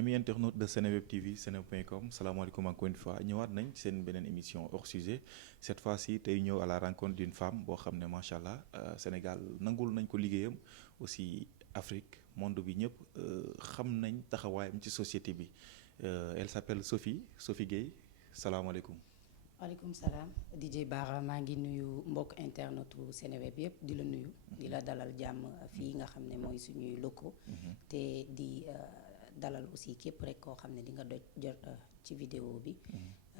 Amis internautes de Seneweb TV seneweb.com salaamaaleykum encore une fois ñëwaat nañ seen beneen émission hors sujet cette fois-ci tey ñëw à la rencontre d'une femme boo xam ne macha allah Sénégal nangul nañ ko liggéeyam aussi Afrique monde bi ñëpp xam nañ taxawaayam ci société bi elle s'appelle Sophie Gueye salaamaaleykum. waaleykum salaam DJ Bara maa ngi nuyu mbokk internetu Seneweb yëpp di la nuyu. di la dalal jàmm fii nga xam ne mooy suñuy locaux. te di dalal aussi képp rek koo xam ne di nga jot ci vidéo bi.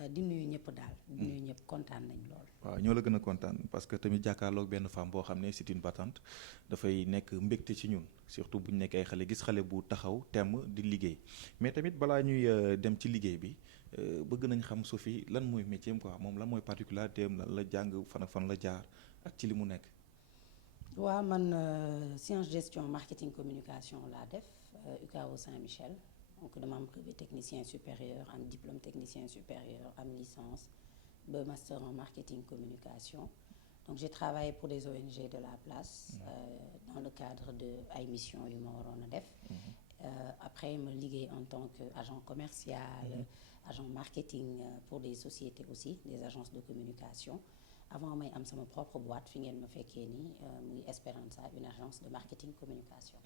di nuyu ñëpp daal. di nuyu ñëpp kontaan nañ lool. waaw ñoo la gën a kontaan parce que tamit jàkkaarloog benn femme boo xam ne c'est une battante dafay nekk mbégte ci ñun surtout bu ñu nekk ay xale gis xale bu taxaw temm di liggéey mais tamit balaa ñuy dem ci liggéey bi bëgg nañ xam Sophie lan mooy métier quoi moom lan mooy particularité am lan la jàng fan ak fan la jaar ak ci li mu nekk. waaw man science gestion marketing communication laa def UCAO Saint-Michel. Donc dama am brevet technicien supérieur am diplôme technicien supérieur am licence ba master en marketing communication donc j'ai travaillé pour des ONG de la place dans le cadre de ay missions yu ma waroon a def après ma liggéey en tant que agent commercial agent marketing pour des sociétés aussi des agences de communication avant may am sama propre boîte fi ngeen ma fekkee nii muy Esperanza une agence de marketing communication.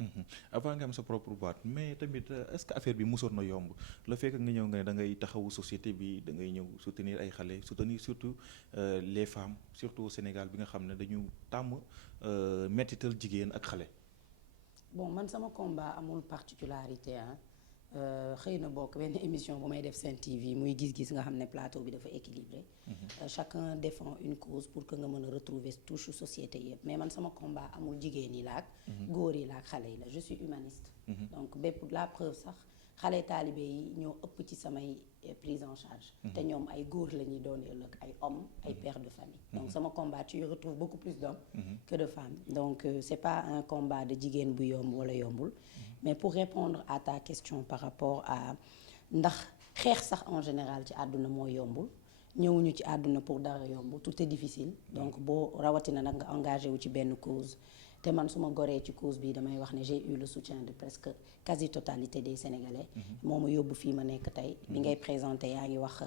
Avant nga am sa propre boîte mais tamit est-ce que affaire bi mosoon na yomb le fait que nga ñëw nga ne da ngay taxawu société bi da ngay ñëw soutenir ay xale soutenir surtout les femmes surtout au Sénégal bi nga xam ne dañu tàmm mettital jigéen ak xale. bon man sama combat amul particularité xëy na bokk benn émission bu may def Sen TV muy gis-gis nga xam ne plateau bi dafa équilibré. Chacun défend une cause pour que nga mën a retrouver touche société yëpp mais man sama combat amul jigéen yi la ak góor yi la ak xale yi la je suis humaniste. donc bépp la preuve sax xale taalibe yi ñoo ëpp ci samay prise en charge. te ñoom ay góor la ñuy doon ëllëg ay hommes ay pères de famille. donc sama combat tu y retrouves beaucoup plus d'hommes que de femmes donc c'est pas un combat de jigéen bu yomb wala yombul. mais pour répondre à ta question par rapport à ndax xeex sax en général ci àdduna moo yombul ñëwuñu ci àdduna pour dara yomb tout est difficile donc boo rawatina nag nga engagé wu ci benn cause te man su ma goree ci cause bi damay wax ne j'ai eu le soutien de presque quasi-totalité des Sénégalais moo ma yóbbu fii ma nekk tey bi ngay présenté yaa ngi wax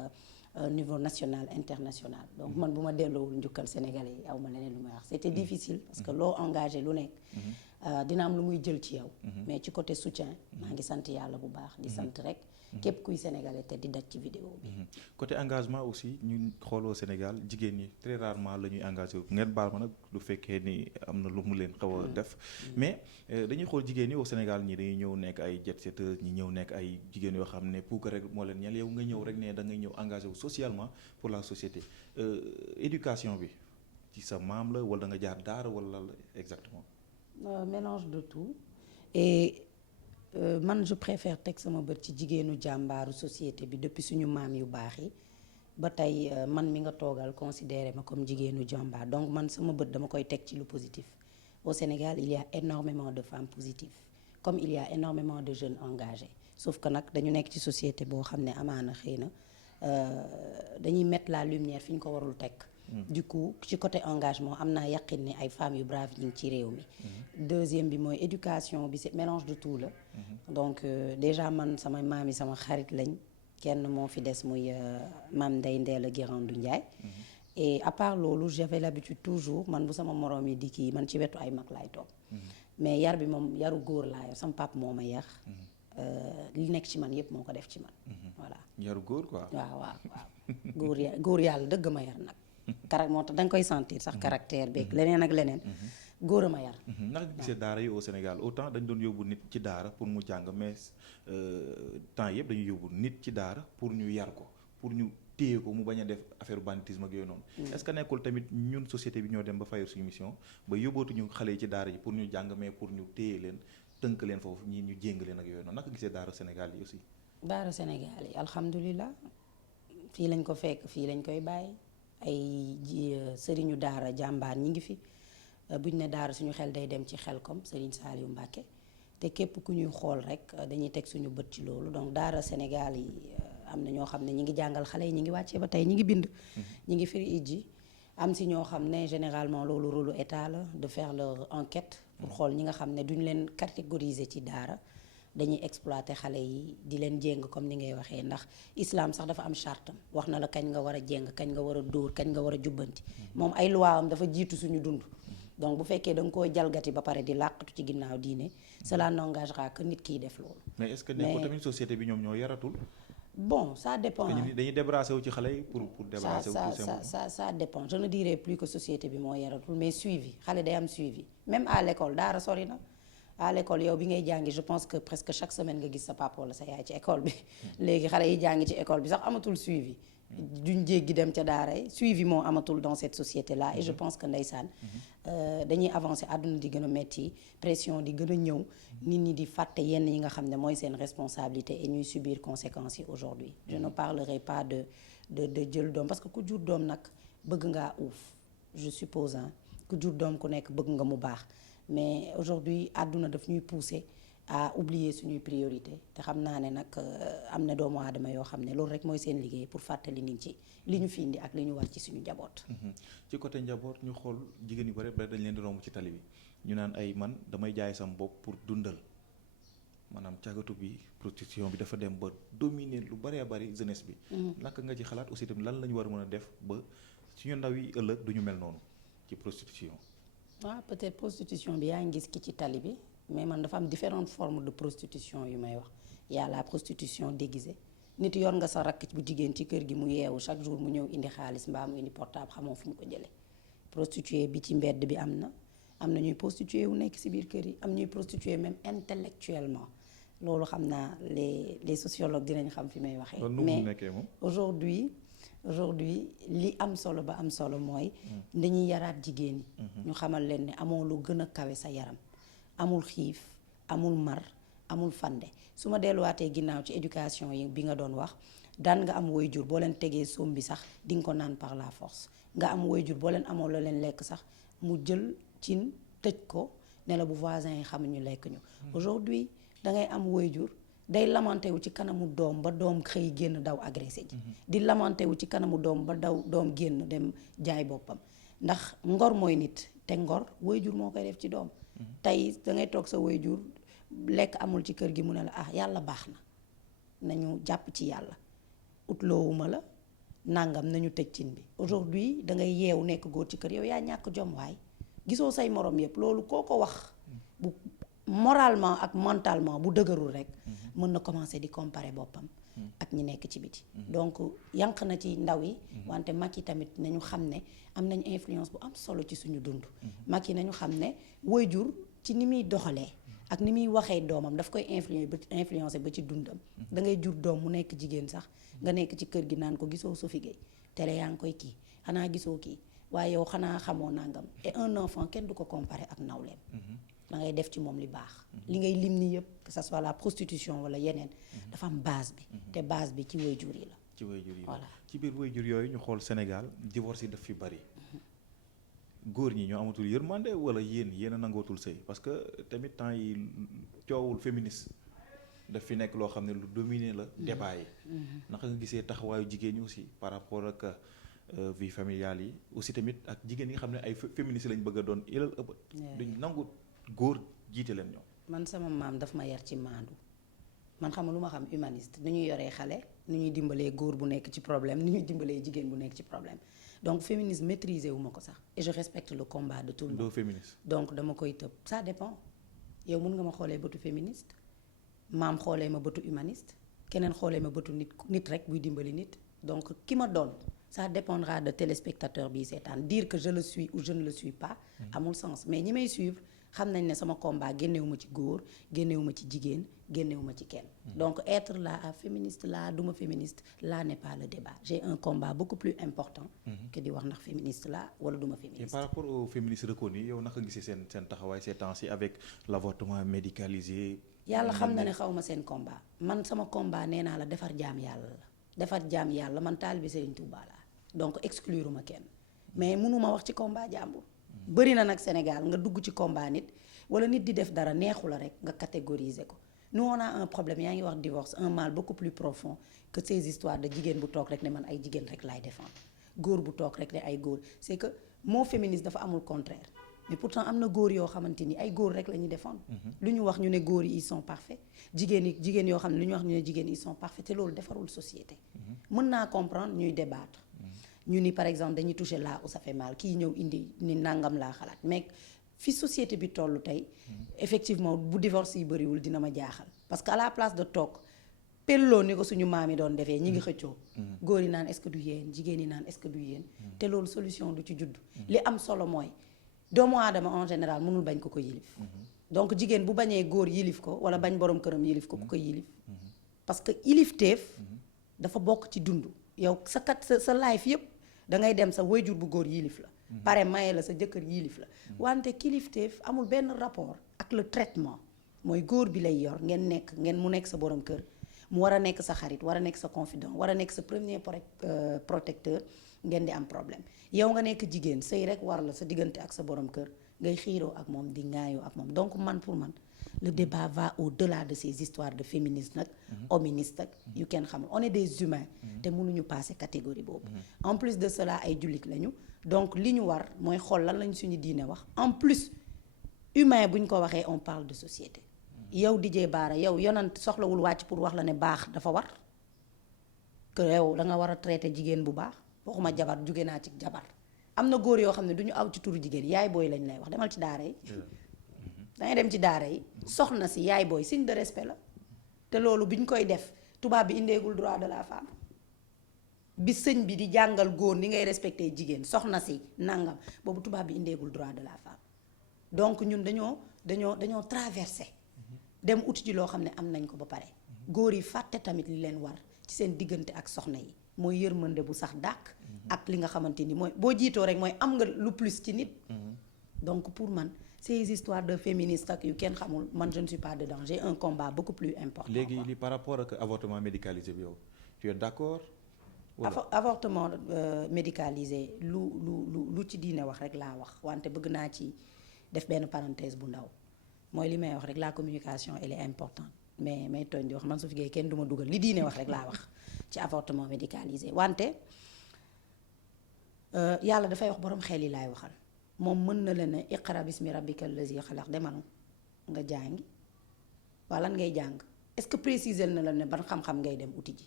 niveau national international donc man bu ma delloowul njukkal Sénégalais yi aw ma leneen lu may wax c'était difficile parce que loo engagé lu nekk dina am lu muy jël ci yow mais ci côté soutien maa ngi sant yàlla bu baax di sant rek képp kuy sénégalais te di daj ci vidéo bi côté engagement aussi ñun xooloo Sénégal jigéen ñi très rarement la ñuy engagé ngeen baal ma nag lu fekkee ni am na lu mu leen xaw a def mais dañuy xool jigéen ñi au Sénégal ñi dañuy ñëw nekk ay jet setteurs ñi ñëw nekk ay jigéen yoo xam ne pour que rek moo leen ñel yow nga ñëw rek ne da ngay ñëw engagé wu socialement pour la société éducation bi ci sa maam la wala da nga jaar daara wala exactement mélange de tout et man je préfère teg sama bët ci jigéenu jàmbaaru société bi depuis suñu maam yu baax yi ba tey man mi nga toogal considéré ma comme jigéenu jàmbaar donc man sama bët dama koy teg ci lu positif au Sénégal il y a énormément de femmes positives comme il y a énormément de jeunes engagés sauf que nag dañu nekk ci société boo xam ne amaana xëy na dañuy mettre la lumière fi ñu ko warul teg du coup ci côté engagement am naa yaqin ni ay femmes yu brave ñu ngi ci réew mi deuxième bi mooy éducation bi c'est mélange de tout la donc déjà man sama maam yi sama xarit lañ kenn moo fi des muy maam Ndeye Ndella Guirandou Ndiaye et à part loolu j'avais l'habitude toujours man bu sama moroom yi di kii man ci wetu ay mag laay toog mais yar bi moom yaru góor laa yor sama papa moo ma yar li nekk ci man yépp moo ko def ci man voilà yaru góor quoi waaw góor yàlla dëgg ma yar nag moo tax da nga koy sentir sax caractère beeg leneen ak leneen góor a ma yar. ndax nga gisee daara yi au Sénégal autant dañ doon yóbbu nit ci daara pour mu jàng mais temps yëpp dañuy yóbbu nit ci daara pour ñu yar ko pour ñu téye ko mu bañ a def affaire banditisme ak yooyu noonu. est-ce que nekkul tamit ñun société bi ñoo dem ba fayal suñu mission ba yóbbootuñu xale yi ci daara yi pour ñu jàng mais pour ñu téye leen tënk leen foofu ñii ñu jéng leen ak yooyu noonu naka gisee daara Sénégal yi aussi. daara Sénégal yi alhamdulilah fii lañ ko fekk fii lañ koy bàyyi. ay sëriñu daara jàmbaar ñi ngi fi buñ ne daara suñu xel day dem ci Xelkom Serigne Saliou Mbacké te képp ku ñuy xool rek dañuy teg suñu bët ci loolu donc daara Sénégal yi am na ñoo xam ne ñi ngi jàngal xale yi ñi ngi wàccee ba tey ñi ngi bind ñi ngi firi ijji am si ñoo xam ne généralement loolu rôle état la de faire leur enquête pour xool ñi nga xam ne duñ leen catégoriser ci daara dañuy exploiter xale yi di leen jéng comme ni ngay waxee ndax islam sax dafa am charte wax na la kañ nga war a jéng kañ nga war a dóor kañ nga war a jubbanti moom ay loi am dafa jiitu suñu dund donc bu fekkee da nga koo jalgati ba pare di làqatu ci ginnaaw diine cela n'engagera que nit kiy def loolu. mais est-ce que nekkul tamit société bi ñoom ñoo yaratul. bon ça dépend. dañuy débarrasser wu ci xale yi pour débarrasser wu. ça dépend je ne dirais plus que société bi moo yaratul mais suivi xale day am suivi même à l'école daara sori na. à l'école yow bi ngay jàngi je pense que presque chaque semaine nga gis sa papa wala sa yaay ci école bi léegi xale yi jàngi ci école bi sax amatul suivi duñ jéggi dem ca daara yi suivi moo amatul dans cette société là et je pense que ndeysaan dañuy avancer àdduna di gën a metti pression di gën a ñëw nit ñi di fàtte yenn yi nga xam ne mooy seen responsabilité et ñuy subir conséquences yi aujourd'hui je ne parlerai pas de jël doom parce que ku jur doom nag bëgg ngaa uuf je suppose ku jur doom ku nekk bëgg nga mu baax mais aujourd'hui àdduna daf ñuy pousser à oublier suñuy priorité te xam naa ne nag am na doomu aadama yoo xam ne loolu rek mooy seen liggéey pour fàttali nit ci li ñu fi indi ak li ñu war ci suñu njaboot. ci côté njaboot ñu xool jigéen yu bari dañ leen di romb ci tali bi ñu naan ay man damay jaay sam bopp pour dundal maanaam càggatu bi prostitution bi dafa dem ba dominer lu bëree bëri jeunesse bi. naka nga ci xalaat aussi tamit lan la ñu war a mën a def ba suñu ndaw yi ëllëg du ñu mel noonu ci prostitution. waaw peut-être prostitution bi yaa ngi gis ki ci tali bi mais man dafa am différentes formes de prostitution yu may wax y a la prostitution déguisée nit yor nga sa rakk bu jigéen ci kër gi mu yeewu chaque jour mu ñëw indi xaalis mbaa mu indi portable xamoo fu mu ko jëlee prostituée bi ci mbedd bi am na ñuy prostituée wu nekk ci biir kër yi am ñuy prostituée même intellectuellement loolu xam naa les sociologues dinañ xam fi may waxee mais aujourd'hui li am solo ba am solo mooy dañuy yaraat jigéen ñi ñu xamal leen ne amoo lu gën a kawe sa yaram amul xiif amul mar amul fande su ma delluwaatee ginnaaw ci éducation yi bi nga doon wax daan nga am waajur boo leen tegee soom bi sax di nga ko naan par la force nga am waajur boo leen amoo la leen lekk sax mu jël cin tëj ko ne la bu voisin yi xamuñu lekk ñu aujourd'hui dangay am waajur day lamenté wu ci kanamu doom ba doom xëy génn daw agressé ji di lamenté wu ci kanamu doom ba doom génn dem jaay boppam ndax ngor mooy nit te ngor waajur moo koy def ci doom tey dangay toog sa waajur lekk amul ci kër gi mu ne la yàlla baax na nañu jàpp ci yàlla utloowuma la nangam nañu tëj cin bi aujourd'hui dangay yeewu nekk góor ci kër yow yaa ñàkk jom waay gisoo say morom yépp loolu koo ko wax bu moralement ak mentalement bu dëgërul rek mën na commencer di comparer boppam ak ñi nekk ci biti donc yànq na ci ndaw yi wante mag yi tamit nañu xam ne am nañ influence bu am solo ci suñu dund mag yi nañu xam ne waajur ci ni muy doxalee ak ni muy waxee doomam daf koy influencer ba ci dundam da ngay jur doom mu nekk jigéen sax nga nekk ci kër gi naan ko gisoo Sophie Gueye télé yaa ngi koy kii xanaa gisoo kii waaye yow xanaa xamoo nangam et un enfant kenn du ko comparer ak nawleem da ngay def ci moom li baax li ngay lim ni yëpp que ça soit la prostitution wala yeneen dafa am base bi te base bi ci waajur yi la ci waajur yi voilà ci biir waajur yooyu ñu xool Sénégal divorce yi daf fi bari góor ñi ñoo amatul yërmande wala yéen a nangootul sëy parce que tamit temps yi coowul féministe daf fi nekk loo xam ne lu dominer la débat yi naka nga gisee taxawaayu jigéen ñi aussi par rapport ak vie familiale yi aussi tamit ak jigéen yi nga xam ne ay féministes lañ bëgg a doon ilal ëpp duñ nangu góor jiite leen ñoom man sama maam daf ma yar ci maandu man xam lu ma xam humaniste ni ñuy yoree xale ni ñuy dimbalee góor bu nekk ci problème ni ñuy dimbalee jigéen bu nekk ci problème donc féminisme maîtriser wu ma ko sax et je respecte le combat de tout le monde. doo féministe donc dama koy tëb ça dépend yow mun nga ma xoolee bëtu féministe maam xoolee ma bëtu humaniste keneen xoolee ma bëtu nit rek buy dimbali nit donc ki ma doon ça dépendra de téléspectateur bi seetaan dire que je le suis ou je ne le suis pas amul sens mais ñi may suivre xam nañ ne sama combat génnewuma ci góor génnewuma ci jigéen génnewuma ci kenn donc être là à féministe là duma féministe là n'est pas le débat j'ai un combat beaucoup plus important que di wax ndax féministe là wala duma féministe. Et par rapport aux féministes reconnus yow naka gisee seen taxawaay ces temps-ci avec l'avortement médicalisé. yàlla xam na ne xaw ma seen combat man sama combat nee naa la defar jaam yàlla la defar jaam yàlla man taalibe Serigne Touba laa donc exclure ma kenn mais mënuma wax ci combat jàmbur bëri na nag Sénégal nga dugg ci combat nit wala nit di def dara neexu la rek nga catégoriser ko nous on a un problème yaa ngi wax divorce un mal beaucoup plus profond que ces histoires de jigéen bu toog rek ne man ay jigéen rek laay défendre góor bu toog rek ne ay góor c'est que mot féministe dafa amul contraire mais pourtant am na góor yoo xamante ni ay góor rek la ñuy défendre. lu ñu wax ñu ne góor yi ils sont parfaits jigéen yoo xam ne lu ñu wax ñu ne jigéen ils sont parfaits te loolu defarul société. mën naa comprendre ñuy débattre. ñu ni par exemple dañuy toucher là où ça fait mal kii ñëw indi ni nangam laa xalaat mais fi société bi tollu tey. effectivement bu divorce yi bëriwul dina ma jaaxal parce que à la place de toog pelloo ni ko suñu maam yi doon defee ñi ngi xëccoo. góor yi naan est-ce que du yéen jigéen yi naan est-ce que du yéen. te loolu solution du ci judd. li am solo mooy. doomu aadama en général mënul bañ ko yilif donc jigéen bu bañee góor yilif ko wala bañ borom këram yilif ko ku ko yilif parce que ilifteef dafa bokk ci dund yow sa life yépp da ngay dem sa waajur bu góor yilif la pare maye la sa jëkkër yilif la wante kilifteef amul benn rapport ak le traitement mooy góor bi lay yor ngeen mu nekk sa borom kër mu war a nekk sa xarit war a nekk sa confident war a nekk sa premier protecteur ngeen di am problème yow nga nekk jigéen sëy rek war la sa diggante ak sa borom kër ngay xiiroo ak moom di ŋaayoo ak moom donc pour man le débat va au-delà de ces histoires de féministes nag hoministes ak yu kenn xamul on est des humains te mënuñu passer catégorie boobu en plus de cela ay jullit lañu donc li ñu war mooy xool lan lañ suñu diine wax en plus humain bu ñu ko waxee on parle de société yow DJ Bara yow yonant soxlawul wàcc pour wax la ne baax dafa war que yow da nga war a traiter jigéen bu baax waxuma jabar jóge naa ci jabar am na góor yoo xam ne du ñu aw ci turu jigéen yaay booy lañ lay wax demal ci daara yi dangay dem ci daara yi soxna si yaay booy signe de respect la te loolu bi ñu koy def tubaab bi indeegul droit de la femme bi sëñ bi di jàngal góor ni ngay respecter jigéen soxna si nangam boobu tubaab bi indeegul droit de la femme donc ñun dañoo traversé dem uti ji loo xam ne am nañ ko ba pare góor yi fàtte tamit li leen war ci seen diggante ak soxna yi mooy yërmande bu sax dàq ak li nga xamante ni mooy boo jiitoo rek mooy am nga lu plus ci nit donc pour man ces histoires de féministes ak yu kenn xamul man je ne suis pas dedans j'ai un combat beaucoup plus important. léegi li par rapport ak avortement médicalisé bi yow tu es d'accord avortement médicalisé lu ci diine wax rek laa wax wante bëgg naa ci def benn parenthèse bu ndaw mooy li may wax rek la communication elle est importante mais may tooñ di wax man su fi kenn du ma dugal li diine wax rek laa wax ci avortement médicalisé wante yàlla dafay wax borom xel yi laay waxal moom mën na la ne iqra bismi rabbikal lazi xalaq demal nga jàngi waa lan ngay jàng est-ce que préciser na la ne ban xam-xam ngay dem uti ji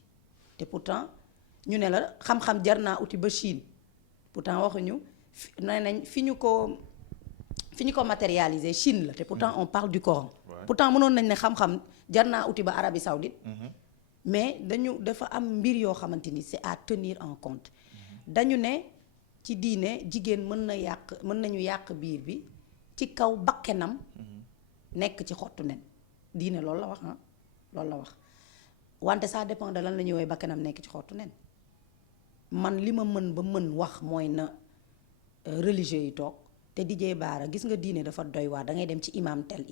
te pourtant ñu ne la xam-xam jar naa uti ba Chine pourtant waxuñu nee nañ fi ñu ko matérialiser Chine la te pourtant on parle du Coran pourtant mënoon nañ ne xam-xam jar naa uti ba Arabie Saoudite mais dafa am mbir yoo xamante ni c'est à tenir en compte dañu ne ci diine jigéen mën nañu yàq biir bi ci kaw bakkenam nekk ci xottu nen diine loolu la wax loolu la wax wante ça dépend de lan la ñuy woowee bakkenam nekk ci xottu nen man li ma mën ba mën wax mooy na religieux yi toog te DJ Bara gis nga diine dafa doy waar da ngay dem ci imam tel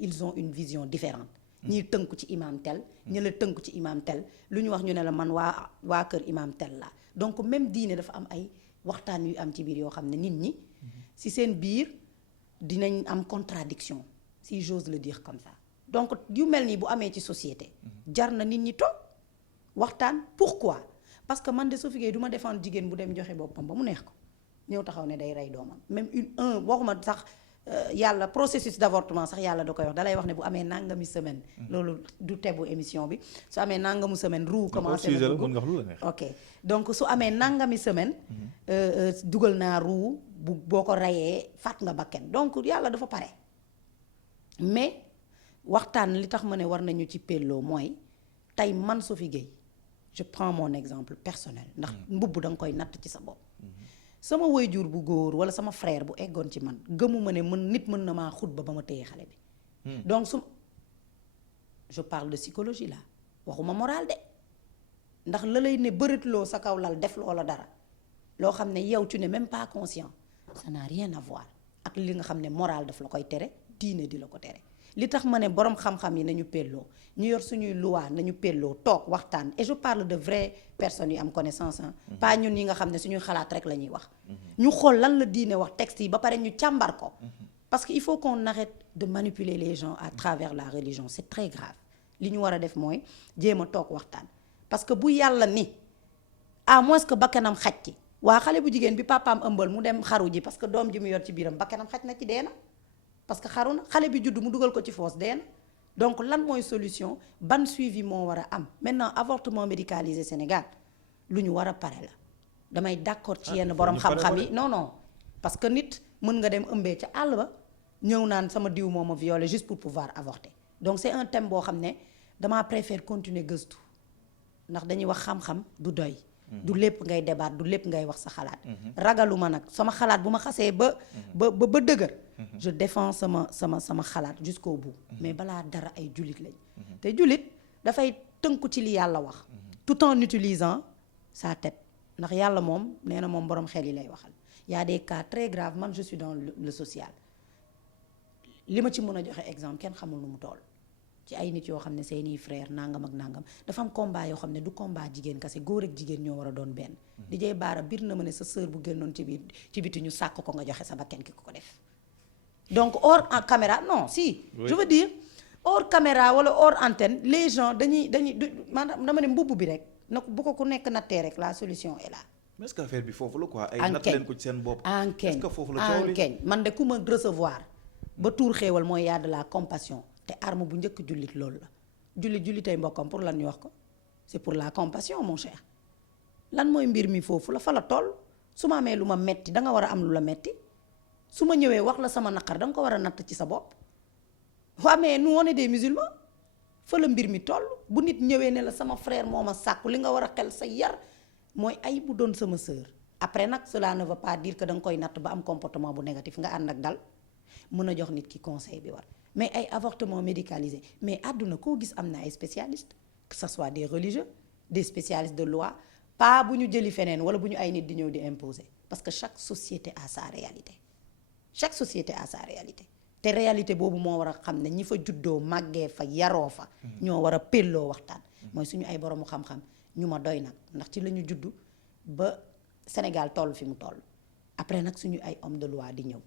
ils ont une vision différente ñii tënku ci imam tel ñi la tënku ci imam tel lu ñu wax ñu ne la man waa kër imam tel la donc même diine dafa am ay waxtaan yu am ci biir yoo xam ne nit ñi si seen biir dinañ am contradiction si j'ose le dire comme ça donc yu mel nii bu amee ci société jar na nit ñi toog waxtaan pourquoi parce que man de Sophie Gueye du ma défendre jigéen bu dem joxe boppam ba mu neex ko ñëw taxaw ne day rey doomam même waxuma sax yàlla processus d'avortement sax yàlla da koy wax dalay wax ne bu amee nangami semaine loolu du tebu émission bi su amee nangamu semaine ruu commencé na dugg ok donc su amee nangami semaine dugal naa ruu boo ko reyee faat nga bakken donc yàlla dafa pare mais waxtaan li tax ma ne war nañu ci pelloo mooy tey man Sophie Gueye je prends mon exemple personnel ndax mbubb da nga koy natt ci sa bopp sama waajur bu góor wala sama frère bu eggoon ci man gëmuma ne nit mën na maa xutba ba ma téye xale bi donc je parle de psychologie là waxuma moral de ndax la lay ne bëreetloo sa kaw lal def loola dara loo xam ne yow tu n'es même pas conscient ça n'a rien à voir ak li nga xam ne moral daf la koy tere diine di la ko tere li tax ma ne borom xam-xam yi nañu pelloo ñu yor suñuy loi nañu pelloo toog waxtaan et je parle de vraies personnes yu am connaissance pas ñun yi nga xam ne suñuy xalaat rek la ñuy wax ñu xool lan la diine wax texte yi ba pare ñu càmbar ko parce que il faut qu'on arrête de manipuler les gens à travers la religion c'est très grave li ñu war a def mooy jéem a toog waxtaan parce que bu yàlla ni à moins que bakkanam xaj ci waa xale bu jigéen bi papaam ëmbal mu dem xaru ji parce que doom ji mu yor ci biiram bakkanam xaj na ci dee na parce que xaru na xale bi judd mu dugal ko ci foos dee na donc lan mooy solution ban suivi moo war a am maintenant avortement médicalisé Sénégal lu ñu war a pare la damay d'accord ci yenn borom xam-xam yi non parce que nit mën nga dem ëmbee ca àll ba ñëw naan sama diw moo ma violé juste pour pouvoir avorter donc c'est un thème boo xam ne damaa préfère continuer gëstu ndax dañuy wax xam-xam du doy du lépp ngay débat du lépp ngay wax sa xalaat ragaluma nag sama xalaat bu ma xasee ba dëgër je défends sama xalaat jusqu'au bout mais balaa dara ay jullit lañ te jullit dafay tënku ci li yàlla wax tout en utilisant sa tête ndax yàlla moom nee na moom borom xel yi lay waxal y a des cas très graves man je suis dans le social li ma ci mën a joxe exemple kenn xamul nu mu toll ci ay nit yoo xam ne seeni frère nangam ak nangam dafa am combat yoo xam ne du combat jigéen kese góor ak jigéen ñoo war a doon benn DJ Bara bir na ma ne sa sœur bu génnoon ci biti ñu sàkk ko nga joxe sa bakkan ki ko def donc hors en caméra non si oui. Je veux dire hors caméra wala hors antenne les gens dañuy maanaam dama ne mbubb bi rek na bu ko ku nekk nattee rek la solution est là. mais est-ce que affaire bi foofu la quoi. ay natt leen ko ci seen bopp. est-ce que foofu la coow li man de ku ma recevoir ba tuur xéewal mooy y a de la compassion te arme bu njëkk jullit loolu la jullitay mbokkam pour lan ñu wax ko c'est pour la compassion mon cher lan mooy mbir mi foofu la fa la toll su ma amee lu ma metti da nga war a am lu la metti su ma ñëwee wax la sama naqar da nga ko war a natt ci sa bopp waa mais nous on est des musulmans fa la mbir mi toll bu nit ñëwee ne la sama frère moo ma sàkku li nga war a xel sa yar mooy ay bu doon sama sœur après nag cela ne veut pas dire que da nga koy natt ba am comportement bu négatif nga ànd ak dal mën a jox nit ki conseil bi war mais ay avortement médicalisé mais àdduna koo gis am na ay spécialistes que ce soit des religieux des spécialistes de loi pas bu ñu jëli feneen wala bu ñu ay nit di ñëw di imposer parce que chaque société a sa réalité chaque société a sa réalité te réalité boobu moo war a xam ne ñi fa juddoo màggee fa yaroo fa ñoo war a pelloo waxtaan mooy suñu ay boroomu xam-xam ñu ma doy nag ndax ci la ñu juddu ba Sénégal toll fi mu toll après nag suñu ay homme de loi di ñëw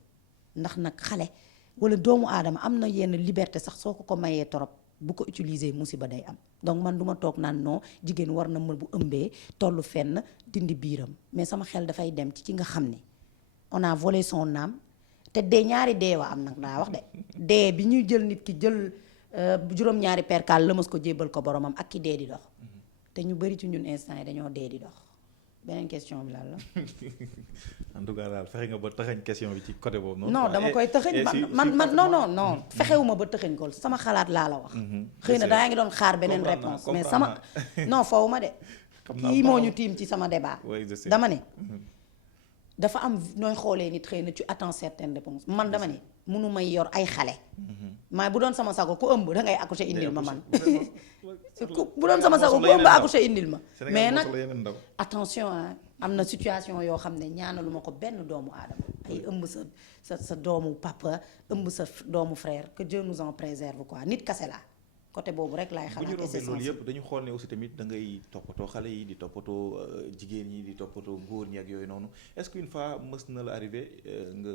ndax nag xale wala doomu aadama am na yenn liberté sax soo ko mayee torop bu ko utiliser musiba day am donc man duma toog naan non jigéen war na mën bu ëmbee tollu fenn dindi biiram mais sama xel dafay dem ci ki nga xam ne on a volé son âme te dee ñaari dee wa am nag daa wax de dee bi ñuy jël nit ki jël juróom-ñaari perkaal lëmas ko jébbal ko boromam ak ki dee di dox te ñu bari ci ñun instant yi dañoo dee di dox beneen question bi lan la. en tout cas daal fexe nga ba tëxañ question bi ci côté boobu. noonu non dama koy tëxañ man non fexewuma ba tëxañ ko sama xalaat laa la wax. xëy na daa ngi doon xaar beneen réponse mais sama non foofu ma de. kii moo ñu tiim ci sama débat. dama ne. dafa am nooy xoolee nit xëy na tu attends certaines réponses man dama ne mënu may yor ay xale. maa bu doon sama sago ku ëmb da ngay accoucher indil ma man. bu doon sama sago ku ëmb accoucher indil ma. mais nag attention am na situation yoo xam ne ñaanaluma ko benn doomu aadama ay ëmb sa doomu papa ëmb sa doomu frère que Dieu nous en préserve quoi nit kase la côté boobu rek laay xalaat. bu ñu loolu yëpp dañu xool ne aussi tamit da ngay toppatoo xale yi di toppatoo jigéen ñi di toppatoo góor ñi ak yooyu noonu est-ce qu'une fois mës na la arrivé nga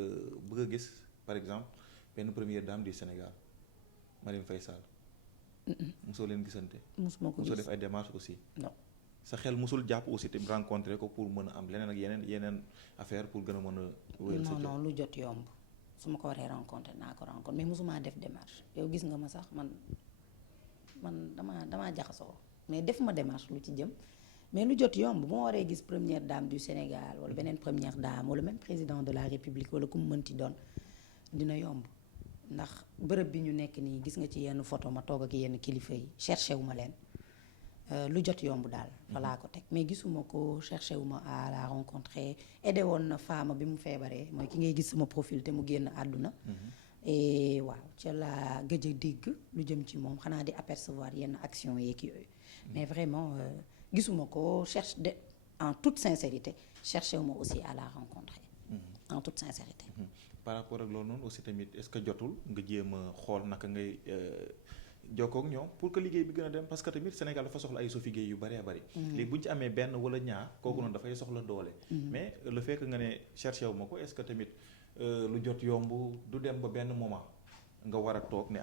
bëgg a gis par exemple benn première dame du Sénégal Marième Faye Sall. mosoo leen gisante. mosuma ko gis mosoo def ay démarches aussi. non sa xel mosul jàpp aussi te rencontré ko pour mën a am leneen ak yeneen affaire pour gën a mën a. wéyal sa non lu jot yomb su ma ko waree rencontré naa ko rencontré mais mosuma def démarche yow gis nga ma sax man damaa jaxasoo mais def ma démarche lu ci jëm mais lu jot yomb bu ma waree gis première dame du Sénégal wala beneen première dame wala même président de la République wala ku mu mënti doon dina yomb ndax bërëb bi ñu nekk nii gis nga ci yenn photo ma toog ak yenn kilifa yi cherché wu ma leen lu jot yomb daal fa laa ko teg mais gisuma ko cherché wu ma à la rencontrer aidé woon na femme bi mu feebaree mooy ki ngay gis sama profil te mu génn àdduna et waaw ca la gëj a dégg lu jëm ci moom xanaa di apercevoir yenn action yeeg yooyu mais vraiment gisuma ko cherche de en toute sincérité cherché wu ma aussi à la rencontrer en toute sincérité par rapport ak loolu noonu aussi tamit est-ce que jotul nga jéem a xool naka ngay jokkoo ak ñoom pour que liggéey bi gën a dem parce que tamit Sénégal dafa soxla ay Sophie Gueye yu bëree bëri léegi bu ñu ci amee benn wala ñaar kooku noonu dafay soxla doole mais le fait que nga ne cherché wu ma ko est-ce que tamit lu jot yomb du dem ba benn moment nga war a toog ne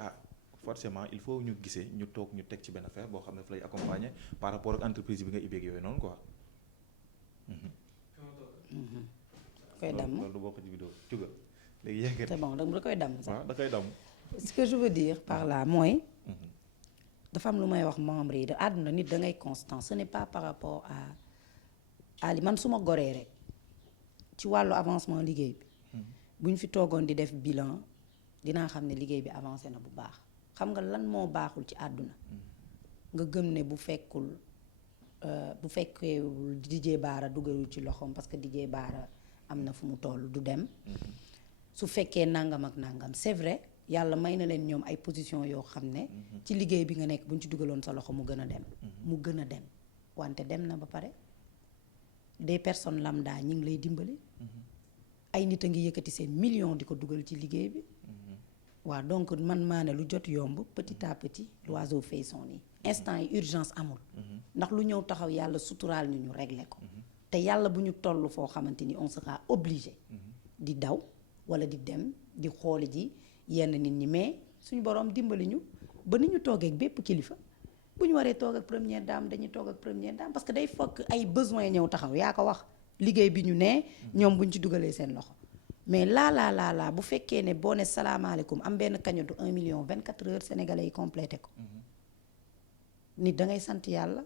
forcément il faut ñu gisee ñu toog ñu teg ci benn affaire boo xam ne fa lay accompagner par rapport ak entreprise bi nga ibbeeg yooyu noonu quoi. koy damm loolu du bokk ci vidéo juga léegi yegg c'est bon da koy damm sax. waaw da koy damm. ce que je veux dire par là mooy. dafa am lu may wax membre yi de àdduna nit da ngay constant ce n'est pas par rapport à li man su ma goree rek ci wàllu avancement liggéey bi. bu ñu fi toogoon di def bilan dinaa xam ne liggéey bi avancé na bu baax xam nga lan moo baaxul ci àdduna. nga gëm ne bu fekkeewul Didier Bara dugalul ci loxoom parce que Didier Bara am na fu mu toll du dem. su fekkee nangam ak nangam c'est vrai yàlla may na leen ñoom ay position yoo xam ne. ci liggéey bi nga nekk bu ñu ci dugaloon sa loxo mu gën a dem. mu gën a dem wante dem na ba pare des personnes lambda ñi ngi lay dimbali. ay nit a ngi yëkkati seen million di ko dugal ci liggéey bi. waaw donc man maa ne lu jot yomb petit à petit l'oiseau fait son nid instant yi urgence amul. ndax lu ñëw taxaw yàlla suturaal ñu régler ko. te yàlla bu ñu toll foo xamante ni on sera obligé. di daw wala di dem di xooli ji yenn nit ñi mais suñu borom dimbali ñu ba ni ñu toogee ak bépp kilifa bu ñu waree toog ak première dame dañuy toog ak première dame parce que day fokk ay besoin ñëw taxaw yaa ko wax liggéey bi ñu ne ñoom bu ñu ci dugalee seen loxo. mais laa bu fekkee ne boo ne salaamaaleykum am benn cagnotte 1 million 24 heures sénégalais yi complété ko. nit da ngay sant yàlla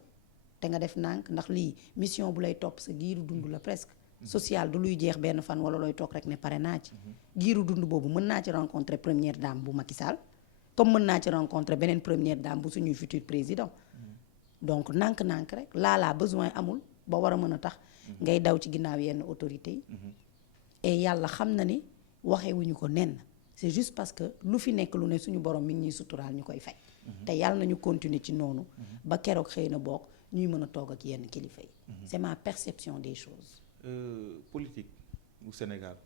te nga def nànk ndax lii mission bu lay topp sa giiru dund la presque. social du luy jeex benn fan wala looy toog rek ne pare naa ci. giiru dund boobu mën naa ci rencontrer première dame bu Macky Sall comme mën naa ci rencontrer beneen première dame bu suñuy futur président. donc nànk-nànk rek laa besoin amul ba war a mën a tax. ngay daw ci ginnaaw yenn autorités yi. et yàlla xam na ni waxewuñu ko nen c'est juste parce que lu fi nekk lu ne suñu borom mi ngi ñuy suturaal ñu koy faj. te yàlla nañu continuer ci noonu. ba keroog xëy na bokk ñuy mën a toog ak yenn kilifa yi. c'est ma perception des choses. Politique bu Sénégal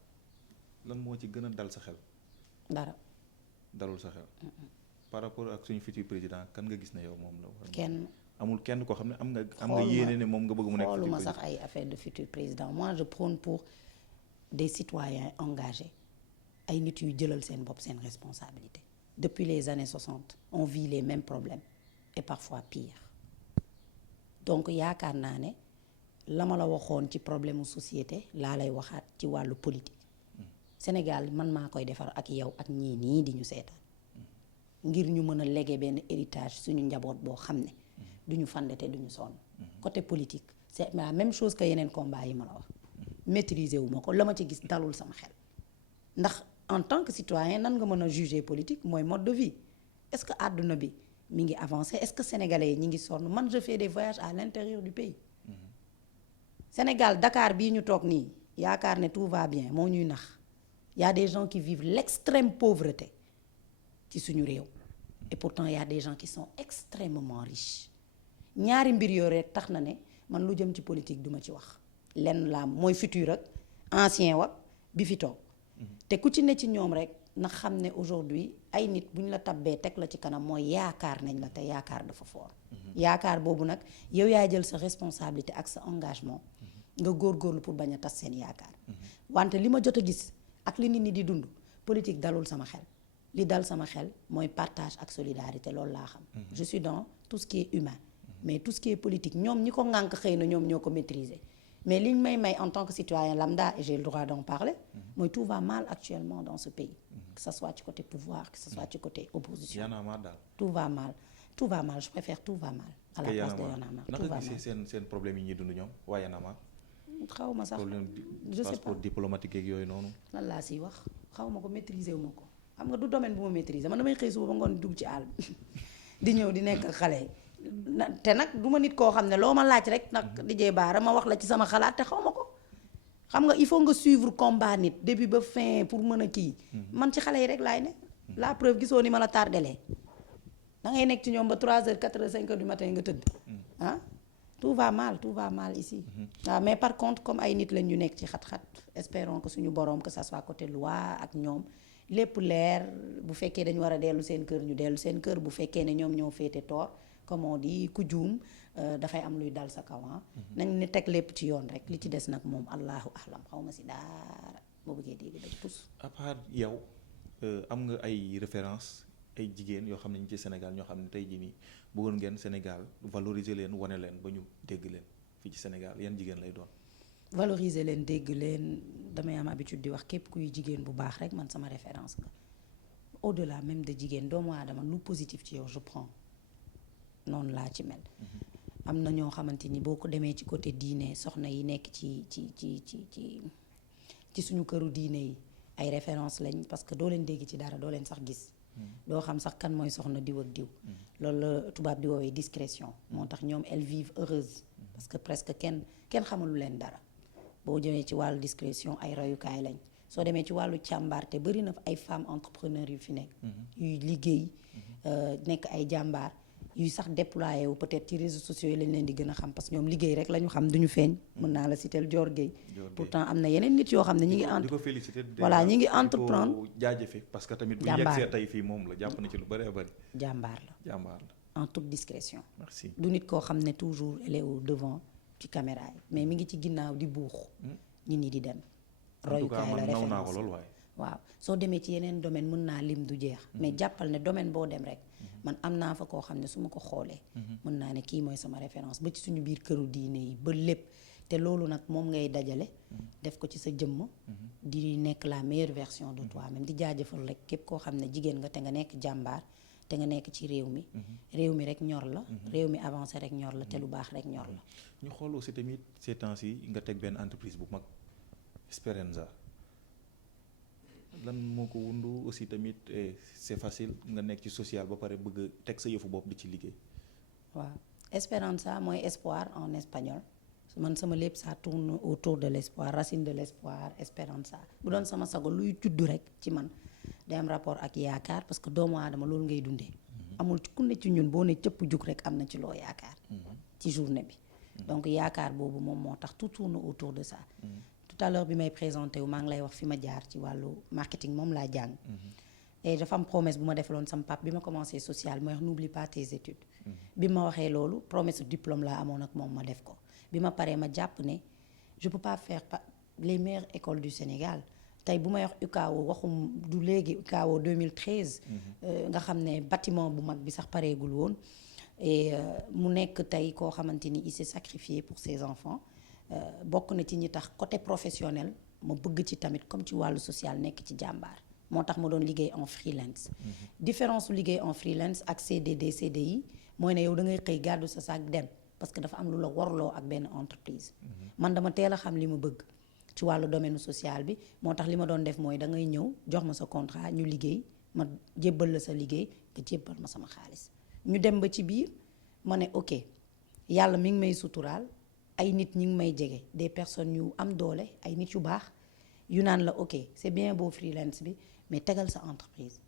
lan moo ci gën a dal sa xel. dara. dalul sa xel. par rapport ak suñu futur président kan nga gis ne yow moom la. kenn amul kenn koo xam ne am nga yéene ne moom nga bëgg mu nekk. xooluma sax ay affaire de futur président moi je prône pour des citoyens engagés ay nit yu jëlal seen bopp seen responsabilité. depuis les années 60 on vit les mêmes problèmes et parfois pire donc yaakaar naa ne. la ma la waxoon ci problème mu société laa lay waxaat ci wàllu politique Sénégal man maa koy defar ak yow ak ñii nii di ñu seetaan ngir ñu mën a léguer benn héritage suñu njaboot boo xam ne duñu fandete duñu sonn côté politique c'est la même chose que yeneen combat yi ma la wax maîtriser wu ma ko la ma ci gis dalul sama xel ndax en tant que citoyen nan nga mën a juger politique mooy mode de vie est-ce que àdduna bi mi ngi avancé est-ce que sénégalais yi ñi ngi sonn man je fais des voyages à l'intérieur du pays. Sénégal Dakar bii ñu toog nii yaakaar ne tout va bien moo ñuy nax y a des gens qui vivent l'extrême pauvreté ci suñu réew et pourtant y a des gens qui sont extrêmement riches ñaari mbir yoo rek tax na ne man lu jëm ci politique duma ci wax lenn laa mooy futur ak ancien wa bi fi toog te ku ci ne ci ñoom rek na xam ne aujourd'hui ay nit bu ñu la tabbee teg la ci kanam mooy yaakaar nañ la te yaakaar dafa fort yaakaar boobu nag yow yaay jël sa responsabilité ak sa engagement nga góorgóorlu pour bañ a tas seen yaakaar wante li ma jot a gis ak li nit ñi di dund politique dalul sama xel li dal sama xel mooy partage ak solidarité loolu laa xam je suis dans tout ce qui est humain mais tout ce qui est politique ñoom ñi ko ŋànk xëy na ñoom ñoo ko maîtriser mais liñ may en tant que citoyen lambda et j'ai le droit d'en parler mooy tout va mal actuellement dans ce pays que ça soit ci côté pouvoir que ça soit ci côté opposition tout va mal je préfère tout va mal à la place de Y'en a marre tout va mal naka gisee seen problème yi ñuy dund ñoom waa Y'en a marre xaw ma sax je sais pas passeport diplomatique yeeg yooyu noonu lan laa siy wax xaw ma ko maîtriser wu ma ko xam nga du domaine bu ma maîtriser man damay xëy suba ba ngoon dugg ci àll di ñëw di nekk xale te nag du ma nit koo xam ne loo ma laaj rek nag Didier Bara ma wax la ci sama xalaat te xaw ma ko xam nga il faut nga suivre combat nit début ba fin pour mën a kii man ci xale yi rek laay ne la preuve gisoo ni ma la tardelee da ngay nekk ci ñoom ba 3h 4h 5h du matin nga tëdd ah tout va mal ici waaw mais par contre comme ay nit lañ ñu nekk ci xat-xat espérons que suñu borom que ça soit côté loi ak ñoom lépp leer bu fekkee dañu war a dellu seen kër ñu dellu seen kër bu fekkee ne ñoom ñoo féete toor comme on dit ku juum dafay am luy dal sa kaw nañ ne teg lépp ci yoon rek li ci des nag moom allahu ahlam xaw ma si daara boo bëggee dégg dëgg tous à part yow am nga ay référence ay jigéen yoo xam ne ñu ci Sénégal ñoo xam ne tey jii nii bëggoon ngeen Sénégal valoriser leen wane leen ba ñu dégg leen fii ci Sénégal yan jigéen lay doon valoriser leen dégg leen damay am habitude di wax képp kuy jigéen bu baax rek man sama référence nga au-delà même de jigéen doomu aadama lu positif ci yow je prends noonu laa ci mel. am na ñoo xamante ni boo ko demee ci côté diine soxna yi nekk ci suñu këru diine yi ay référence lañ parce que doo leen dégg ci dara doo leen sax gis. doo xam sax kan mooy soxna diw ak diw. loolu la tubaab di woowee discrétion. moo tax ñoom elles vivent heureuses. parce que presque kenn xamalu leen dara. boo jëmee ci wàllu discrétion ay royukaay lañ soo demee ci wàllu càmbaarte bari na ay femmes entrepreneurs yu fi nekk. yuy liggéey nekk ay jàmbaar. yuy sax déployé wu peut-être ci réseaux sociaux yi lañ leen di gën a xam parce que ñoom liggéey rek la ñu xam duñu feeñ. mën naa la citer Dior Gueye. pourtant am na yeneen nit yoo xam ne ñi ngi. di ko féliciter voilà ñi ngi entreprendre di ko jaajëfe parce que tamit bu yegsee tey fii moom la jàpp na ci lu bëree bëri. jàmbaar la en toute discrétion. merci du nit koo xam ne toujours elle est au devant ci caméra yi mais mi ngi ci ginnaaw di buux. nit ñi di dem. royukaay la référence waaw soo demee ci yeneen domaine mën naa lim du jeex. mais jàppal ne domaine boo dem rek. man am naa fa koo xam ne su ma ko xoolee. mën naa ne kii mooy sama référence ba ci suñu biir këru diine yi ba lépp te loolu nag moom ngay dajale. def ko ci sa jëmm. di nekk la meilleure version de toi-même di jaajëfal rek képp koo xam ne jigéen nga te nga nekk jàmbaar te nga nekk ci réew mi. réew mi rek ñor la. réew mi avancé rek ñor la te lu baax rek ñor la. ñu xool aussi tamit ces temps-ci nga teg benn entreprise bu mag Speranza. lan moo ko wundu aussi tamit c'est facile nga nekk ci social ba pare bëgg teg sa yëfu bopp di ci liggéey. waaw Esperanza mooy espoir en espagnol man sama lépp ça tourne autour de l'espoir racine de l'espoir Esperanza bu doon sama sago luy judd rek ci man day am rapport ak yaakaar parce que doomu aadama loolu ngay dundee. amul ku ne ci ñun boo ne cëpp jug rek am na ci loo yaakaar. ci journée bi. donc yaakaar boobu moom moo tax tout tourne autour de ça. tout à l'heure bi may présenté wu maa ngi lay wax fi ma jaar ci wàllu marketing moom laa jàng. et dafa am promesse bu ma defaloon sama pap bi ma commencé social mooy wax n'oublie pas tes études. bi ma waxee loolu promesse diplôme laa amoon ak moom ma def ko bi ma paree ma jàpp ne je peux pas faire les meilleures écoles du Sénégal tey bu may wax UCAO waxum du léegi UCAO 2013. nga xam ne bâtiment bu mag bi sax pareegul woon et mu nekk tey koo xamante ni il s'est sacrifié pour ses enfants. bokk na ci ñi tax côté professionnel ma bëgg ci tamit comme ci wàllu social nekk ci jàmbaar moo tax ma doon liggéey en freelance. différence su liggéey en freelance ak CDD CDI mooy ne yow da ngay xëy gàddu sa saak dem parce que dafa am lu la warloo ak benn entreprise. man dama teel a xam li ma bëgg ci wàllu domaine social bi moo tax li ma doon def mooy da ngay ñëw jox ma sa contrat ñu liggéey ma jébbal la sa liggéey nga jébbal ma sama xaalis ñu dem ba ci biir ma ne ok yàlla mi ngi may suturaal. ay nit ñi ngi may jege des personnes yu am doole ay nit yu baax yu naan la ok c'est bien beau freelance bi mais tegal sa entreprise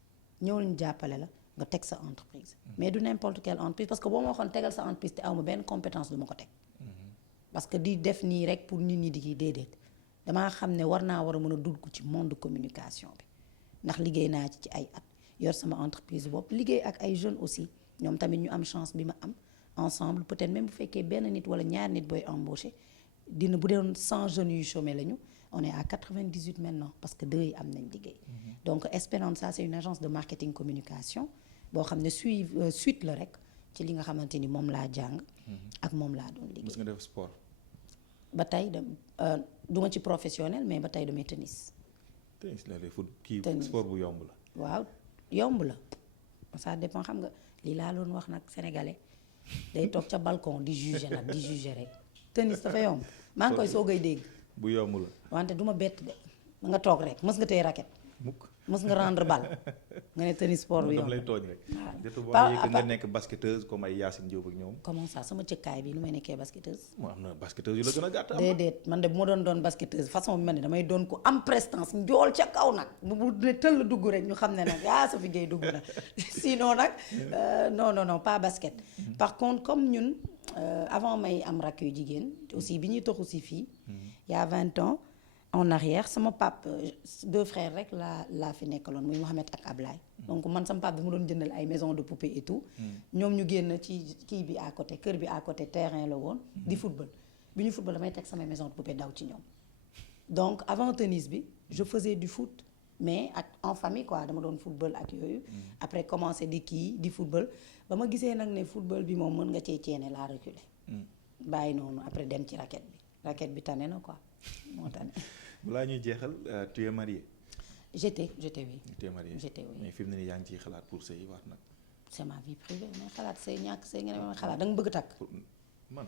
ñëw ñu jàppale la nga teg sa entreprise. mais du n'importe quelle entreprise parce que boo ma waxoon tegal sa entreprise te aw ma benn compétence du ma ko teg. parce que di def nii rek pour nit ñi di kii déedéet damaa xam ne war a mën a dugg ci monde communication bi ndax liggéey naa ci ay at yor sama entreprise bopp liggéey ak ay jeunes aussi ñoom tamit ñu am chance bi ma am. ensemble peut-être même bu fekkee benn nit wala ñaari nit booy embauché dina bu doon 100 jeunes yu chômé lañu on est à 98 maintenant parce que 2 yi am nañ liggéey. donc Esperanza c'est une agence de marketing communication boo xam ne suite la rek ci li nga xamante ni moom laa jàng. ak moom laa doon liggéey. mës nga def sport. ba tey du ma ci professionnel mais ba tey damay tennis. tennis la lay foot kii sport bu yomb la. waaw yomb la ça dépend xam nga lii laa doon wax nag sénégalais. day toog ca balcon di juger nag di juger rek tennis dafa yomb maa ngi koy soogay dégg. bu yomb la. wante du ma bett de nga toog rek mës nga tey raquette. mukk mës nga rendre balle nga ne tennis sport bu yomb lay tooñ rek. waaw nga nekk basketteuse comme ay Yacine Diop ak ñoom. comment ça sama cëkkaay bi nu may nekkee basketteuse. moo am na basketteuse yu la gën a gàtt. déedéet man de bu ma doon basketteuse façon bi ma ne damay doon ko am prestance njool ca kaw nag bu ne tëll dugg rek ñu xam ne nag sa fi ngay dugg nag sinon nag non pas basket. par contre comme ñun avant may am rakk yu jigéen aussi bi ñuy toxu si fii. il y a 20 ans. en arrière sama pap 2 frères rek laa fi nekkaloon muy Mohamed ak Ablaye. donc man sama pap dama doon jëndal ay maison de poupée et tout. ñoom ñu génn ci kii bi à côté kër bi à côté terrain la woon. di football bi ñu football damay teg sama maison de poupée daw ci ñoom. donc avant tennis bi je faisais du foot mais ak en famille quoi dama doon football ak yooyu. après commencé di football ba ma gisee nag ne football bi moom mën nga cee ceene laa reculer. bàyyi noonu après dem ci raquette bi. raquette bi tane na quoi moo tane. balaa ñuy jeexal tu es marié. j'étais oui. tu es marié j'étais oui. mais fi mu ne nii yaa ngi ciy xalaat pour sëy waat nag. c'est ma vie privée mais xalaat sëy ñàkk sëy nga ne ma xalaat da nga bëgg takk. man.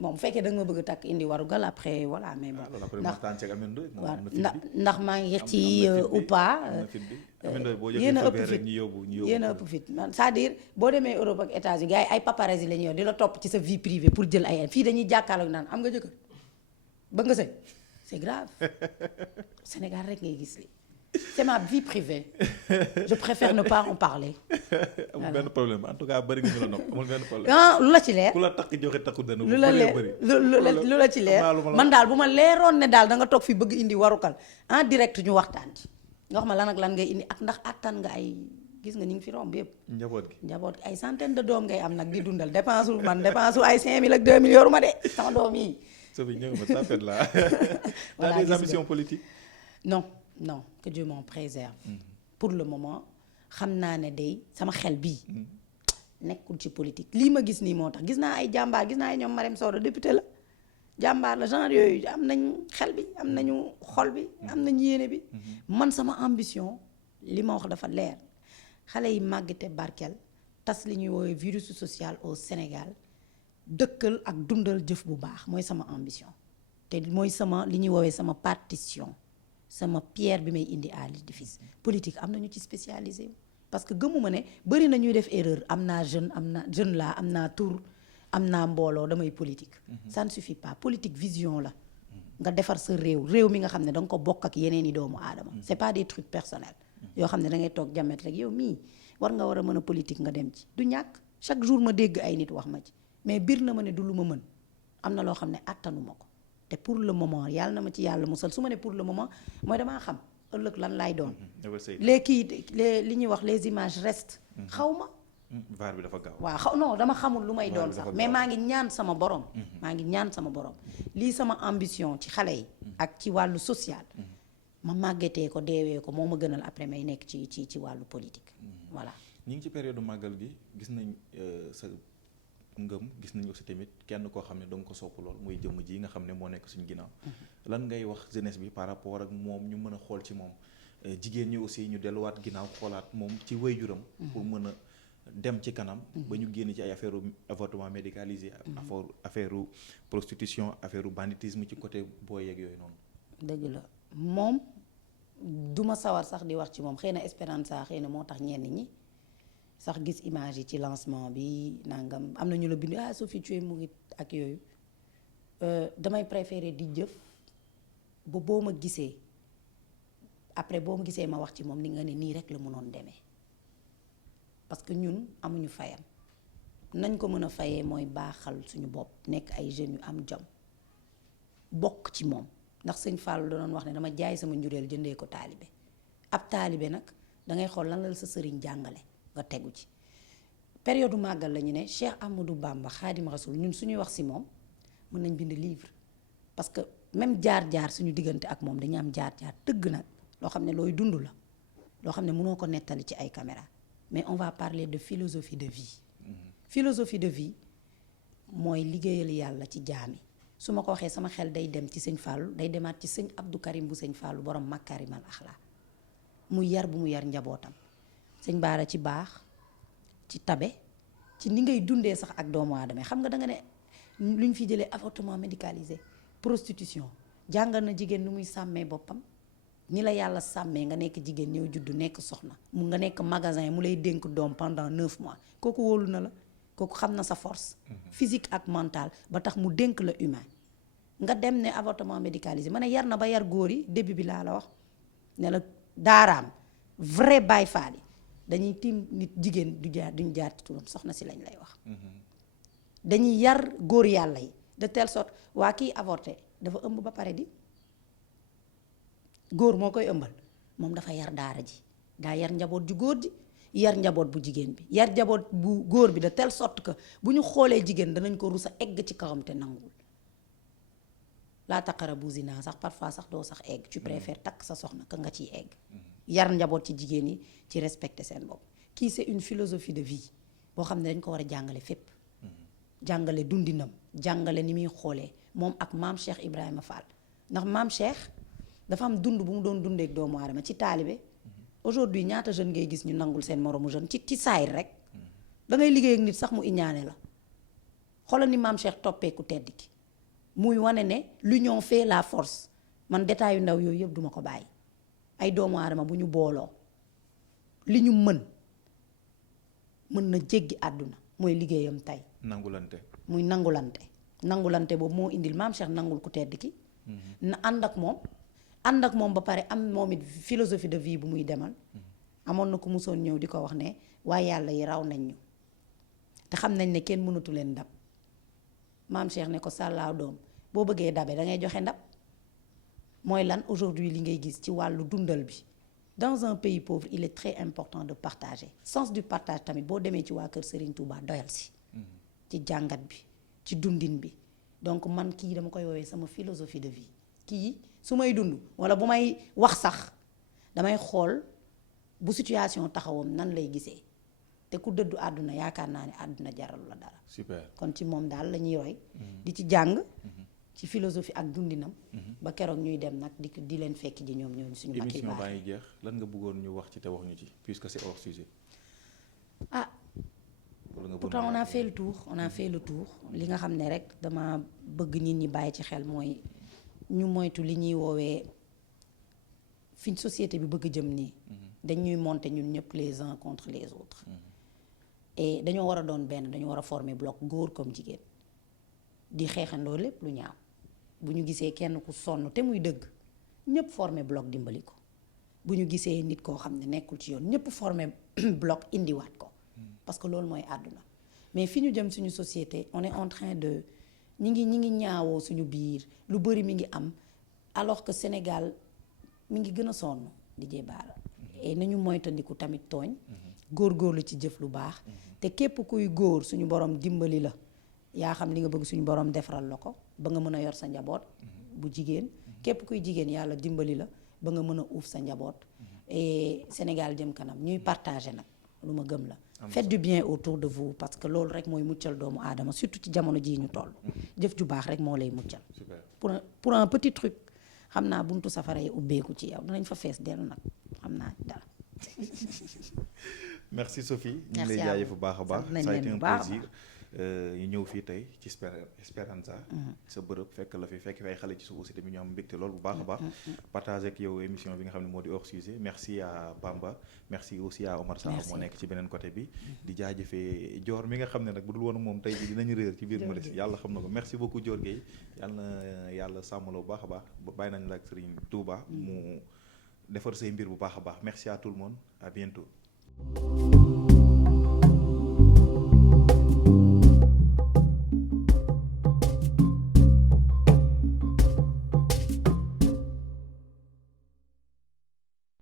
bon bu fekkee da nga ma bëgg takk indi warugal après voilà mais bon. ndax maa ngi ci ou pas. yéen a ëpp fit yéen a ëpp fit man c'est-à-dire boo demee Europe ak États-Unis gars yi ay paparazzi la ñuy yor di la topp ci sa vie privée pour jël ay fii dañuy jàkkaarloo naan am nga jëkkër bëgg nga sëy c'est grave Sénégal rek ngay gis li c'est ma vie privée je préfère ne pas en parler. amul benn problème en tout cas bëri nga ñu la nopp amul benn problème. ah lu la ci leer ku la takk joxe takku dana lu la leer lu la ci leer man daal bu ma leeroon ne daal da nga toog fi bëgg indi warukal en direct ñu waxtaan ci nga wax ma lan ak lan ngay indi ak ndax attan nga ay gis nga ñu ngi fi romb yëpp. njaboot gi ay centaine de doom ngay am nag di dundal dépense wu man dépense wu ay 5000 ak 2000 yoruma de sama doom yi. Sophie ñëw ma ça fait là. voilà t'as des ambitions politiques. non que Dieu m'en préserve. pour le moment xam naa ne day sama xel bii. nekkul ci politique lii ma gis nii moo tax gis naa ay jàmbaar gis naa ay ñoom Marème Soda député la jàmbaar la genre yooyu am nañ xel bi am nañu xol bi am nañ yéene bi. man sama ambition li ma wax dafa leer xale yi màggite barkeel tas li ñuy woowee virus social au Sénégal dëkkal ak dundal jëf bu baax mooy sama ambition te mooy sama li ñuy woowee sama partition. sama pierre bi may indi à l'édifice politique am na ñu ci spécialisé parce que gëmuma ne bëri na ñuy def erreur am naa jeune laa am naa tour am naa mbooloo damay politique. ça ne suffit pas politique vision la. nga defar sa réew mi nga xam ne da nga ko bokk ak yeneen i doomu aadama. c'est pas des trucs personnels. yoo xam ne da ngay toog jamet rek yow mii war nga war a mën a politique nga dem ci du ñàkk chaque jour ma dégg ay nit wax ma ci mais biir na ma ne du lu ma mën am na loo xam ne attanuma ko. te pour le moment yàlla na ma ci yàlla musal su ma ne pour le moment mooy damaa xam ëllëg lan laay doon. li ñuy wax les images restent. xaw ma. vaar bi dafa gaaw. waaw non dama xamul lu may doon sax mais maa ngi ñaan sama borom. lii sama ambition ci xale yi. ak ci wàllu social. ma màggetee ko deewee ko moo ma gënal après may nekk ci wàllu politique. voilà. ñu ngi ci période màggal gi gis nañ sa. ngëm gis nañu aussi tamit kenn koo xam ne danga ko sopp lool muy jëmm ji nga xam ne moo nekk suñu ginnaaw. lan ngay wax jeunesse bi par rapport ak moom ñu mën a xool ci moom jigéen ñi aussi ñu delluwaat ginnaaw xoolaat moom ci waajuram pour mën a dem ci kanam. ba ñu génn ci ay affaire avortement médicalisé. affaire prostitution affaire banditisme ci côté booy yeeg yooyu noonu. dëgg la moom duma sawar sax di wax ci moom xëy na Esperanza xëy na moo tax ñenn ñi. sax gis image yi ci lancement bi nangam am na ñu la bind Sophie tu es murit ak yooyu damay préférer di jëf ba boo ma gisee après boo ma gisee ma wax ci moom ni nga ne nii rek la mënoon demee parce que ñun amuñu fayam nañ ko mën a fayee mooy baaxal suñu bopp nekk ay jeunes yu am jom bokk ci moom ndax sëñ Fallou doon wax ne dama jaay sama njureel jëndee ko taalibe ab taalibe nag dangay xool lan la sa sëriñ jàngale nga tegu ci période màggal la ñu ne Cheikh Amadou Bamba Khadim Rasoul ñun suñuy wax si moom mën nañ bind livre parce que même jaar-jaar suñu diggante ak moom dañu am jaar-jaar dëgg nag loo xam ne looy dund la loo xam ne mënoo ko nettali ci ay caméra mais on va parler de philosophie de vie. philosophie de vie mooy liggéeyal yàlla ci jaami su ma ko waxee sama xel day dem ci sëñ Fallou day demaat ci sëñ Abdou Karim bu sëñ Fallou borom Makarimal Axlaa mu yar bu mu yar njabootam. sëñ Baara ci baax ci tabe ci ni ngay dundee sax ak doomu aadama xam nga da nga ne lu ñu fi jëlee avortement médicalisé prostitution jàngal na jigéen nu muy sàmmee boppam ñi la yàlla sàmmee nga nekk jigéen ñëw juddu nekk soxna mu nga nekk magasin mu lay dénk doom pendant 9 mois kooku wóolu na la kooku xam na sa force physique ak mentale ba tax mu dénk la humain nga dem ne avortement médicalisé ma ne yar na ba yar góor yi début bi laa la wax ne la daaraam vrai Baay Faal yi dañuy tiim nit jigéen duñ jaar ci turam soxna si lañ lay wax dañuy yar góor yàlla yi de telle sorte waa kii avorté dafa ëmb ba pare di góor moo koy ëmbal moom dafa yar daara ji daa yar njaboot ju góor ji yar njaboot bu jigéen bi yar njaboot bu góor bi de telle sorte que bu ñu xoolee jigéen danañ ko rusa egg ci kawam te nanguwul laa taqarabu zina sax parfois sax doo sax egg tu préfères takk sa soxna ka nga ciy egg yar njaboot ci jigéen yi ci respecter seen bopp kii c'est une philosophie de vie boo xam ne dañ ko war a jàngale fépp jàngale dundinam jàngale ni muy xoolee moom ak maam Cheikh Ibrahima Fall ndax maam Cheikh dafa am dund bu mu doon dundeek doomu aadama ci taalibe aujourd'hui ñaata jeune ngay gis ñu nangul seen moromu jeune ci saayir rek da ngay liggéey ak nit sax mu iñaane la xoolal ni maam Cheikh toppee ku tedd ki muy wane ne l'union fait la force man détail yu ndaw yooyu yëpp duma ko bàyyi ay doomu aadama bu ñu booloo li ñu mën na jéggi àdduna mooy liggéeyam tey nangulante muy nangulante boobu moo indil maam Cheikh nangul ku tedd ki na ànd ak moom ba pare am moom it philosophie de vie bu muy demal amoon na ku musoon ñëw di ko wax ne waaye yàlla yi raw nañ ñu te xam nañ ne kenn mënatu leen dab maam Cheikh ne ko sàllaaw doom boo bëggee dabe da ngay joxe ndab mooy lan aujourd'hui li ngay gis ci wàllu dundal bi dans un pays pauvre il est très important de partager sens du partage tamit boo demee ci waa kër Serigne Touba doyal si ci jàngat bi ci dundin bi donc man kii dama koy woowee sama philosophie de vie kii su may dund wala bu may wax sax damay xool bu situation taxawam nan lay gisee te ku dëddu àdduna yaakaar naa ne àdduna jaral la dara. super kon ci moom daal la ñuy roy. di ci jàng. ci philosophie ak dundinam. ba keroog ñuy dem nag di leen fekk ji ñoom ñooñu suñu. mag yi émission baa ngi jeex lan nga bëggoon ñu wax ci te wax ñu ci puisque c'est hors sujet. ah pourtant on a fait le tour li nga xam ne rek dama bëgg nit ñi bàyyi ci xel mooy ñu moytu li ñuy woowee fi société bi bëgg jëm nii. dañuy monter ñun ñëpp les uns contre les autres. et dañoo war a doon benn dañoo war a former bloc góor comme jigéen di xeexandoo lépp lu ñaaw bu ñu gisee kenn ku sonn te muy dëgg ñëpp former bloc dimbali ko bu ñu gisee nit koo xam ne nekkul ci yoon ñëpp former bloc indiwaat ko parce que loolu mooy àdduna mais fi ñu jëm suñu société on est en train de ñi ngi ñaawoo suñu biir lu bari mi ngi am alors que Sénégal mi ngi gën a sonn di jébaala et nañu moytandiku tamit tooñ góorgóorlu ci jëf lu baax te képp kuy góor suñu borom dimbali la yaa xam li nga bëgg suñu borom defaral la ko ba nga mën a yor sa njaboot bu jigéen képp kuy jigéen yàlla dimbali la ba nga mën a uuf sa njaboot et Sénégal jëm kanam ñuy partager nag lu ma gëm la faites du bien autour de vous parce que loolu rek mooy muccal doomu aadama surtout ci jamono jii ñu toll jëf ju baax rek moo lay muccal pour un petit truc xam naa buntu safara yi ubbeeku ci yow danañ fa fees dellu nag xam naa dara. merci Sophie ñu ngi lay jaajëf bu baax a baax ça a été un plaisir ñu ñëw fii tey ci Speranza sa bërëb fekk la fi fekk fi ay xale ci suuf aussi tamit ñu am mbégte lool bu baax a baax partager ak yow émission bi nga xam ne moo di hors sujet merci à Bamba merci aussi à Omar Sarr moo nekk ci beneen côté bi di jaajëfee Dior mi nga xam ne nag bu dul woon moom tey bi dinañu réer ci biir Maurice yàlla xam na ko merci beaucoup Dior Gueye yàlla na yàlla sàmmaloo bu baax a baax bàyyi nañ la ak Serigne Touba mu defar say mbir bu baax a baax merci à tout le monde à bientôt